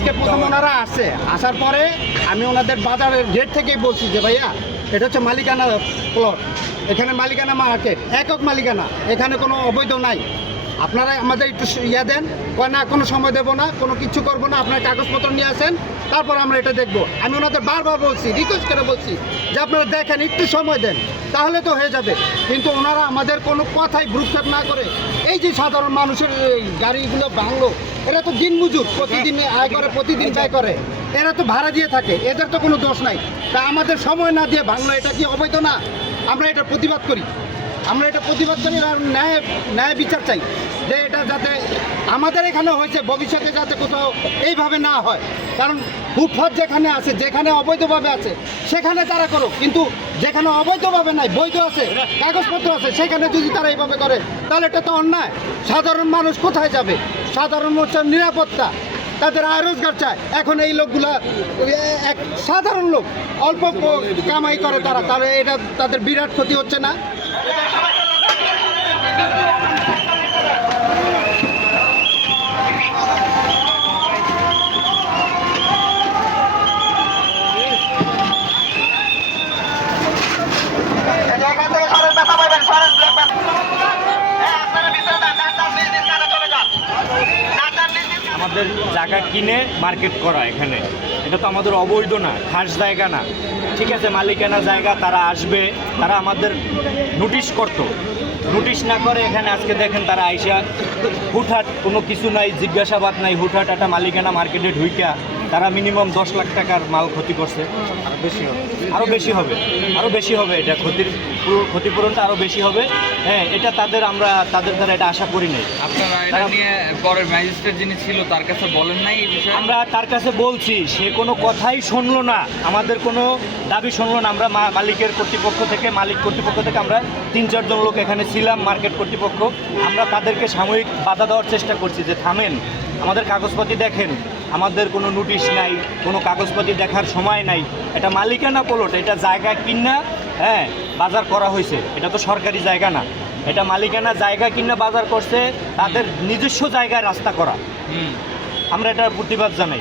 আজকে প্রথম ওনারা আসছে। আসার পরে আমি ওনাদের বাজারের গেট থেকেই বলছি যে, ভাইয়া, এটা হচ্ছে মালিকানা প্লট এখানে মালিকানা মার্কেট একক মালিকানা। এখানে কোনো অবৈধ নাই। আপনারা আমাদের একটু ইয়া দেন কয় না কোনো সময় দেবো না কোনো কিছু করব না আপনার কাগজপত্র নিয়ে আসেন তারপর আমরা এটা দেখব। আমি ওনাদের বারবার বলছি রিকোয়েস্ট করে বলছি যে আপনারা দেখেন একটু সময় দেন তাহলে তো হয়ে যাবে। কিন্তু ওনারা আমাদের কোনো কথাই ভ্রুক্ষেপ না করে এই যে সাধারণ মানুষের এই গাড়িগুলো ভাঙলো এরা তো দিন মজুর প্রতিদিন আয় করে প্রতিদিন ব্যয় করে এরা তো ভাড়া দিয়ে থাকে এদের তো কোনো দোষ নাই। তা আমাদের সময় না দিয়ে ভাঙলো এটা কি অবৈধ না? আমরা এটা প্রতিবাদ করি আমরা এটা প্রতিবাদ করি আর ন্যায় ন্যায় বিচার চাই। যে এটা যাতে আমাদের এখানে হয়েছে, ভবিষ্যতে যাতে কোথাও এইভাবে না হয়। কারণ ফুটফাট যেখানে আছে, যেখানে অবৈধভাবে আছে, সেখানে তারা করুক। কিন্তু যেখানে অবৈধভাবে নাই, বৈধ আছে, কাগজপত্র আছে, সেখানে যদি তারা এইভাবে করে, তাহলে এটা তো অন্যায়। সাধারণ মানুষ কোথায় যাবে? সাধারণ মানুষের নিরাপত্তা। তাদের আয় রোজগার চায়। এখন এই লোকগুলা, এক সাধারণ লোক, অল্প কামাই করে তারা, তাহলে এটা তাদের বিরাট ক্ষতি হচ্ছে না। আমাদের জায়গা কিনে মার্কেট করা এখানে। এটা তো আমাদের অবৈধ না, খাস জায়গা না। ঠিক আছে, মালিকানা জায়গা, তারা আসবে, তারা আমাদের নোটিশ করতো। নোটিশ না করে এখানে আজকে দেখেন তারা আইসা হুটহাট কোনো কিছু নাই, জিজ্ঞাসাবাদ নাই, হুটহাট একটা মালিকানা মার্কেটে ঢুইকা তারা মিনিমাম দশ লাখ টাকার মাল ক্ষতি করছে। বেশি হবে। আরও বেশি হবে। আরও বেশি হবে। এটা ক্ষতির ক্ষতিপূরণটা আরও বেশি হবে। হ্যাঁ এটা তাদের আমরা তাদের দ্বারা এটা আশা করি নাই। আপনারা এটা নিয়ে পরের ম্যাজিস্ট্রেট যিনি ছিল তার কাছে বলেন নাই এই বিষয়ে? আমরা তার কাছে বলছি সে কোনো কথাই শুনলো না। আমাদের কোনো দাবি শুনলো না। আমরা মালিকের কর্তৃপক্ষ থেকে মালিক কর্তৃপক্ষ থেকে আমরা তিন চারজন লোক এখানে ছিলাম মার্কেট কর্তৃপক্ষ। আমরা তাদেরকে সাময়িক বাধা দেওয়ার চেষ্টা করছি যে থামেন। আমাদের কাগজপাতি দেখেন আমাদের কোনো নোটিশ নাই কোনো কাগজপাতি দেখার সময় নাই। এটা মালিকানা পলট এটা জায়গা কিনা হ্যাঁ বাজার করা হয়েছে। এটা তো সরকারি জায়গা না। এটা মালিকানা জায়গা কিনা বাজার করছে তাদের নিজস্ব জায়গায় রাস্তা করা। হুম। আমরা এটার প্রতিবাদ জানাই।